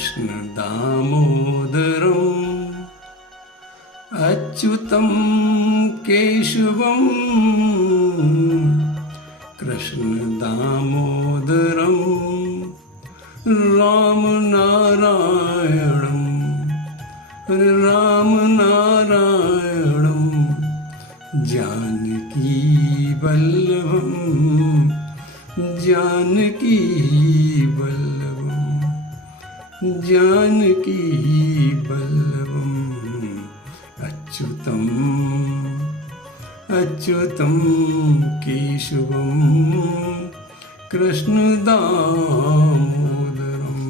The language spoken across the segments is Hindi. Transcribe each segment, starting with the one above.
कृष्ण दामोदरम अच्युतम केशवम कृष्ण दामोदरम राम नारायणम राम नारायणम जानकी वल्लभम जानकी वल्लभम जानकी वल्लभम अच्युतम अच्युतम केशवम कृष्ण दामोदरम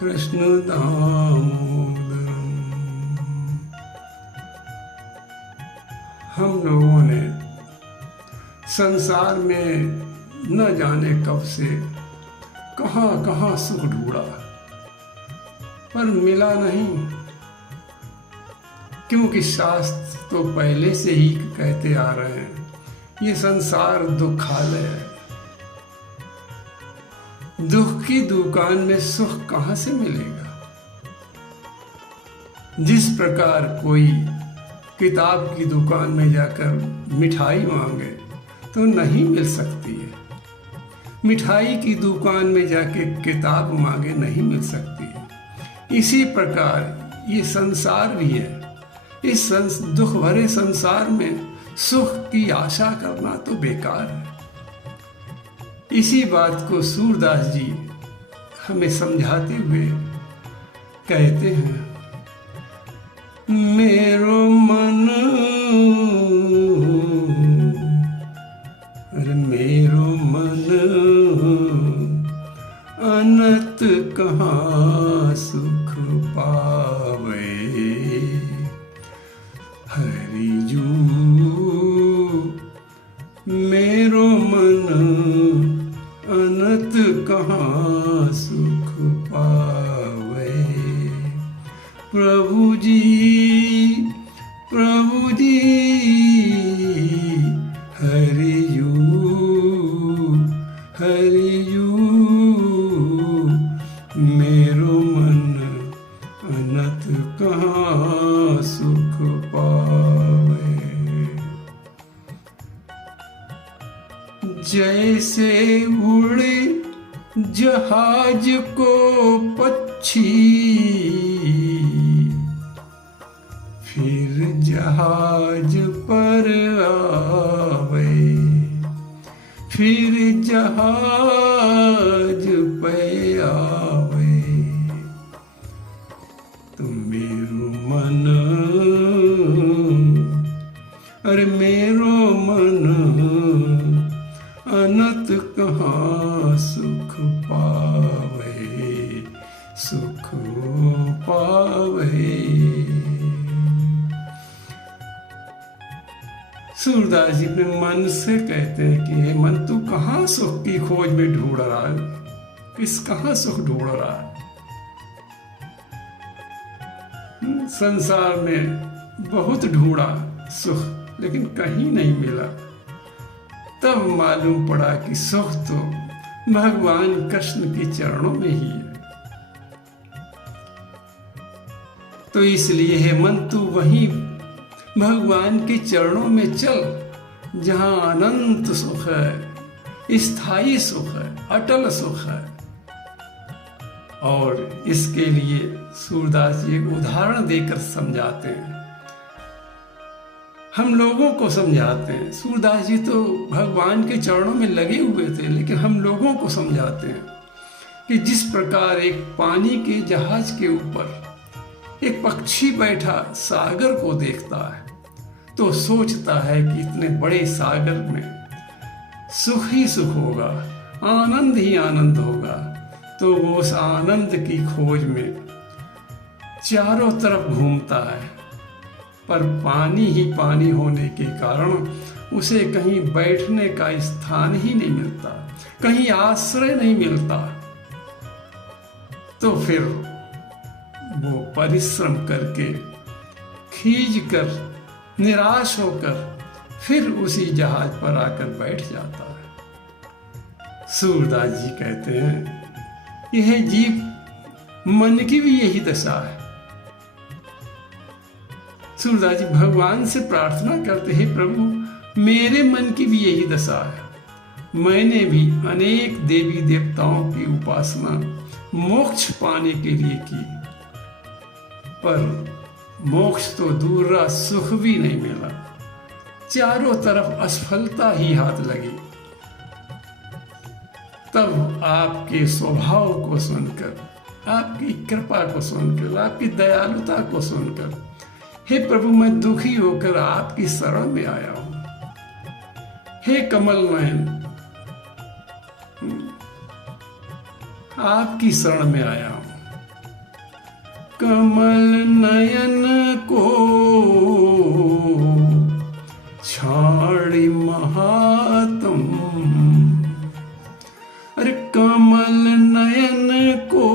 कृष्ण दामोदरम। हम लोगों ने संसार में न जाने कब से कहाँ कहाँ सुख ढूंढा, पर मिला नहीं, क्योंकि शास्त्र तो पहले से ही कहते आ रहे हैं ये संसार दुखालय है। दुख की दुकान में सुख कहाँ से मिलेगा। जिस प्रकार कोई किताब की दुकान में जाकर मिठाई मांगे तो नहीं मिल सकती है, मिठाई की दुकान में जाके किताब मांगे नहीं मिल सकती है। इसी प्रकार ये संसार भी है। इस दुख भरे संसार में सुख की आशा करना तो बेकार है। इसी बात को सूरदास जी हमें समझाते हुए कहते हैं, मेरो मन मेरो मन अनंत कहाँ सुख पावे, हरिजू मेरो मन अनंत कहाँ सुख पावे। प्रभु जी हरिजू हरिजू मेरो मन अनंत कहाँ सुख पावे। जैसे उड़े जहाज को पक्षी, फिर जहाज पर आवे, फिर जहाज पे आवे, तो मेरो मन अरे मेरो मन अनंत कहाँ सुख पावे, सुख पावे। सूरदास जी अपने मन से कहते हैं कि हे मन, तू कहाँ सुख की खोज में ढूंढ रहा है, कहाँ सुख ढूंढ रहा है। संसार में बहुत ढूंढा सुख, लेकिन कहीं नहीं मिला। तब मालूम पड़ा कि सुख तो भगवान कृष्ण के चरणों में ही है। तो इसलिए हे मन, तू वहीं भगवान के चरणों में चल, जहां अनंत सुख है, स्थायी सुख है, अटल सुख है। और इसके लिए सूरदास जी एक उदाहरण देकर समझाते हैं, हम लोगों को समझाते हैं। सूरदास जी तो भगवान के चरणों में लगे हुए थे, लेकिन हम लोगों को समझाते हैं कि जिस प्रकार एक पानी के जहाज के ऊपर एक पक्षी बैठा सागर को देखता है, तो सोचता है कि इतने बड़े सागर में सुख ही सुख होगा, आनंद ही आनंद होगा। तो वो उस आनंद की खोज में चारों तरफ घूमता है, पर पानी ही पानी होने के कारण उसे कहीं बैठने का स्थान ही नहीं मिलता, कहीं आश्रय नहीं मिलता। तो फिर वो परिश्रम करके, खींच कर, निराश होकर फिर उसी जहाज पर आकर बैठ जाता है। सूरदास जी कहते हैं, यह जीव मन की भी यही दशा है। सूरदास जी भगवान से प्रार्थना करते हैं, प्रभु मेरे मन की भी यही दशा है। मैंने भी अनेक देवी देवताओं की उपासना मोक्ष पाने के लिए की, पर मोक्ष तो दूर रहा, सुख भी नहीं मिला। चारों तरफ असफलता ही हाथ लगी। तब आपके स्वभाव को सुनकर, आपकी कृपा को सुनकर, आपकी दयालुता को सुनकर, हे प्रभु मैं दुखी होकर आपकी शरण में आया हूं। हे कमल नयन, आपकी शरण में आया हूं। कमल नयन को छाड़ी महात्म, अरे कमल नयन को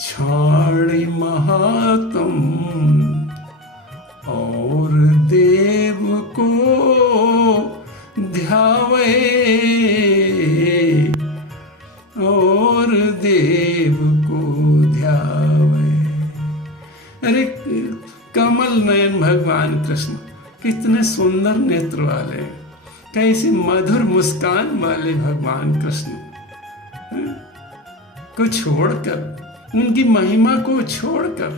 छाड़ी महात्म, और देव को ध्यावे, और देव को ध्यावे। अरे कमल नयन भगवान कृष्ण कितने सुंदर नेत्र वाले, कैसी मधुर मुस्कान वाले भगवान कृष्ण को छोड़कर, उनकी महिमा को छोड़कर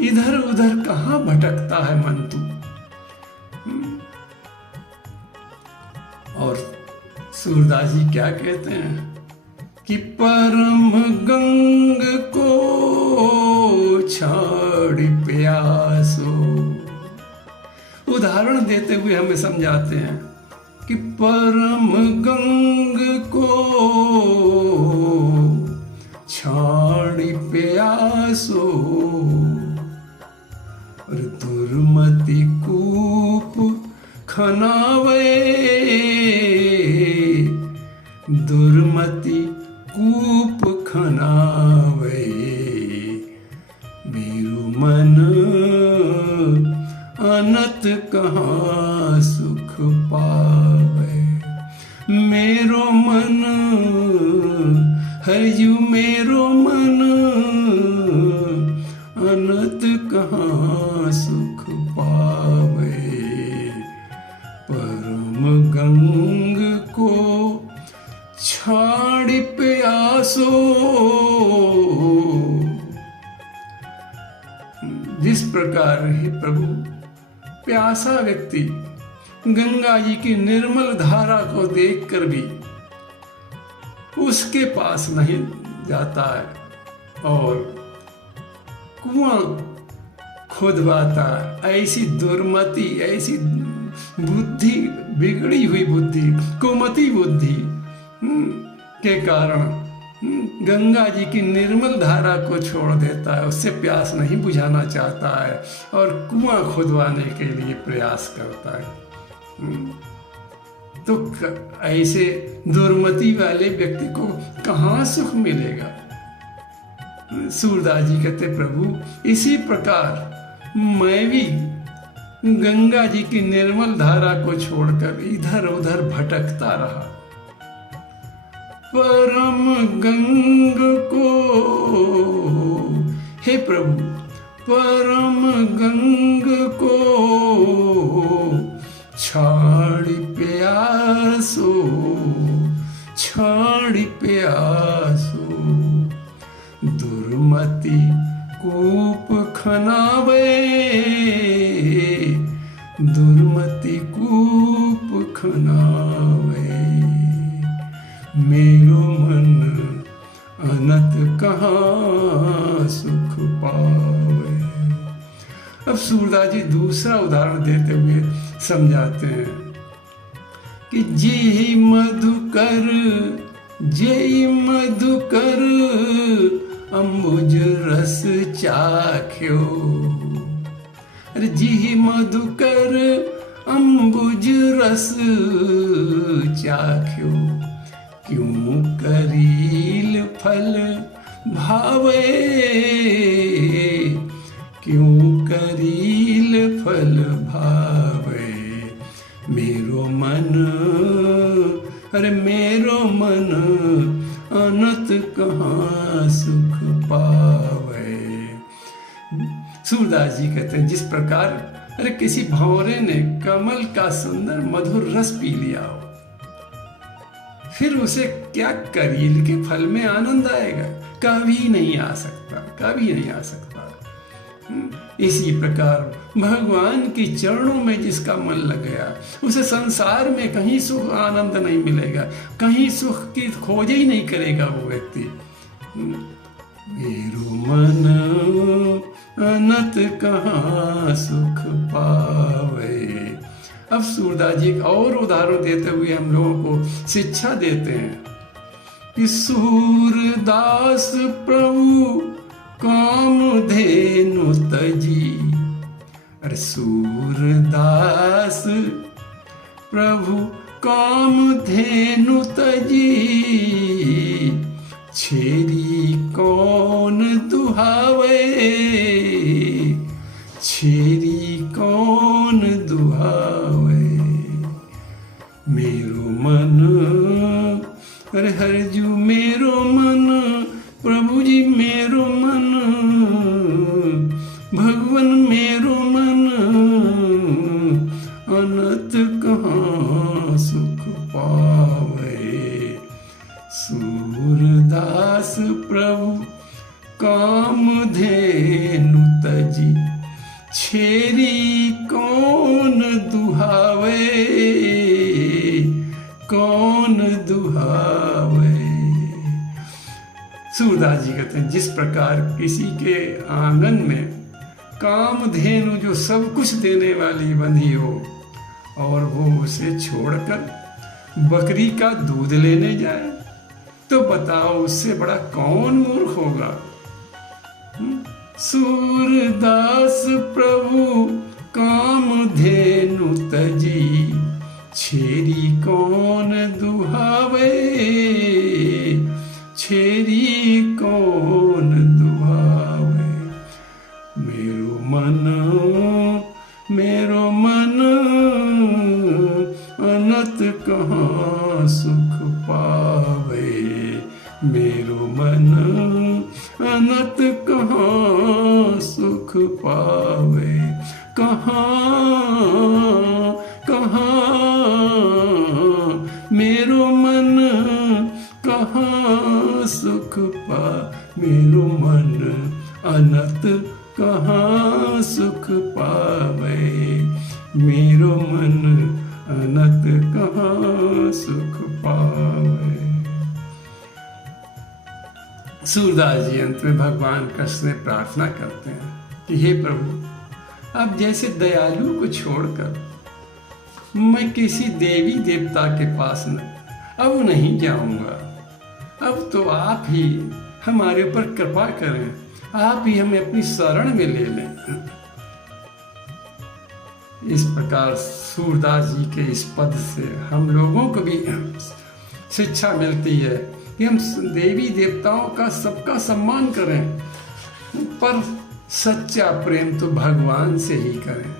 इधर उधर कहां भटकता है मन तू। और सूरदास जी क्या कहते हैं कि परम गंग को छाड़ प्यासो। उदाहरण देते हुए हमें समझाते हैं कि परम गंग को छाड़ प्यासो, और दुर्मति कूप खनावे, दुर्मति कूप खनावे, मेरु मन अनत कहाँ सुख पावे। मेरो मन हरियु, मेरो मन अनत कहाँ सुख पावे। परम गंग को छाड़ प्यासो। जिस प्रकार हे प्रभु प्यासा व्यक्ति गंगा जी की निर्मल धारा को देखकर भी उसके पास नहीं जाता है और कुआं खुदवाता है, ऐसी दुर्मति, ऐसी बुद्धि, बिगड़ी हुई बुद्धि, कुमति बुद्धि के कारण गंगा जी की निर्मल धारा को छोड़ देता है, उससे प्यास नहीं बुझाना चाहता है और कुआं खुदवाने के लिए प्रयास करता है। तो ऐसे दुर्मति वाले व्यक्ति को कहाँ सुख मिलेगा। सूरदास जी कहते प्रभु इसी प्रकार मैं भी गंगा जी की निर्मल धारा को छोड़कर इधर उधर भटकता रहा। परम गंग को, हे प्रभु परम गंग को छाड़ प्यासो, छाड़ प्यासो, दुर्मति कूप खनावे, दुर्मति कूप खनावे, मेरो मन अनत कहाँ सुख पावे। अब सूरदास जी दूसरा उदाहरण देते हुए समझाते हैं कि जे मधुकर, जे मधुकर अम्बुज रस चाख्यो। अरे जी मधुकर अम्बुज रस चाख्यो, क्यों करील फल भावे, क्यों करील फल भावे। मेरो मन, अरे मेरो मन अनंत कहाँ सुख पावे। सूरदास जी कहते हैं जिस प्रकार अरे किसी भंवरे ने कमल का सुंदर मधुर रस पी लिया हो, फिर उसे क्या करील के फल में आनंद आएगा? कभी नहीं आ सकता, कभी नहीं आ सकता। इसी प्रकार भगवान की चरणों में जिसका मन लग गया, उसे संसार में कहीं सुख आनंद नहीं मिलेगा, कहीं सुख की खोज ही नहीं करेगा वो व्यक्ति। मेरो मन अनंत कहाँ सुख पावे। अब सूरदास जी एक और उदाहरण देते हुए हम लोगों को शिक्षा देते हैं कि सूरदास प्रभु कामधेनु तजी। अरे सूरदास प्रभु कामधेनु तजी, छेरी कौन दुहावे, छेरी कौन दुहावे। मेरो मन अरे हरजू मेरो मन, प्रभु जी मेरो मन, भगवान मेरो मन, अनंत कहाँ सुख पावे। सूरदास प्रभु कामधेनु तजी, छेरी कौन दुहावे, कौन दुहावे। सूरदास जी कहते हैं जिस प्रकार किसी के आंगन में कामधेनु जो सब कुछ देने वाली बंधी हो और वो उसे छोड़कर बकरी का दूध लेने जाए, तो बताओ उससे बड़ा कौन मूर्ख होगा। सूरदास प्रभु कामधेनु तजी, छेरी कौन दुहावे, छेरी कौन दुहावे। मेरो मन अनंत कहाँ सुख पावे। मेरो मन अनंत कहाँ सुख पावे। कहाँ मेरो मन कहाँ सुख पा। मेरो मन अनंत कहाँ सुख पावे। मेरो मन अनंत कहाँ सुख पावे। सूरदास जी अंत में भगवान कृष्ण से प्रार्थना करते हैं कि हे प्रभु, अब जैसे दयालु को छोड़कर मैं किसी देवी देवता के पास अब नहीं जाऊंगा। अब तो आप ही हमारे ऊपर कृपा करें, आप ही हमें अपनी शरण में ले लें। इस प्रकार सूरदास जी के इस पद से हम लोगों को भी शिक्षा मिलती है कि हम देवी देवताओं का सबका सम्मान करें, पर सच्चा प्रेम तो भगवान से ही करें,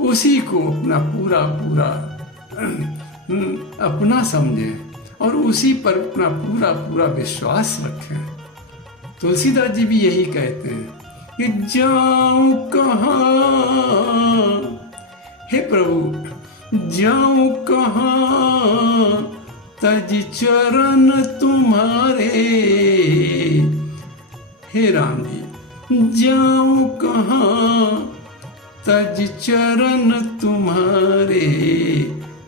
उसी को अपना पूरा अपना समझें और उसी पर अपना पूरा विश्वास रखें। तुलसीदास जी भी यही कहते हैं कि जाऊं कहाँ, हे प्रभु जाऊं कहाँ तज चरण तुम्हारे। हे राम जी जाऊं कहाँ तज चरण तुम्हारे,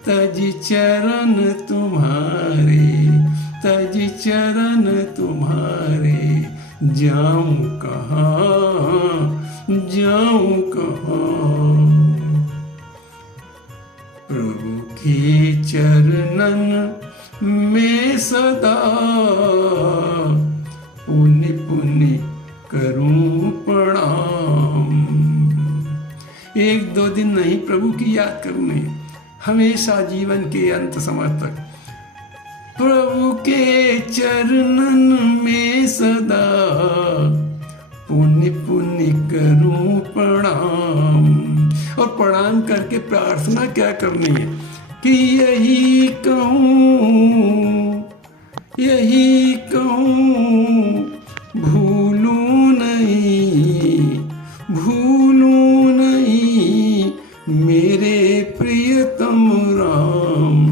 तज चरण तुम्हारे, तज चरण तुम्हारे। जाऊं कहाँ, जाऊं कहाँ। प्रभु के चरणन में सदा पुण्य पुण्य करूं प्रणाम। एक दो दिन नहीं प्रभु की याद करनी, हमेशा जीवन के अंत समय तक प्रभु के चरणन में सदा पुण्य पुण्य करूं प्रणाम। और प्रणाम करके प्रार्थना क्या करनी है कि यही कहूं यही कहूँ भूलूं नहीं मेरे प्रियतम राम,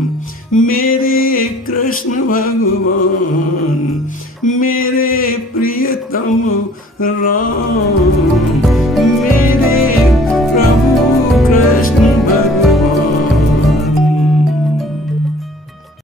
मेरे कृष्ण भगवान, मेरे प्रियतम राम, मेरे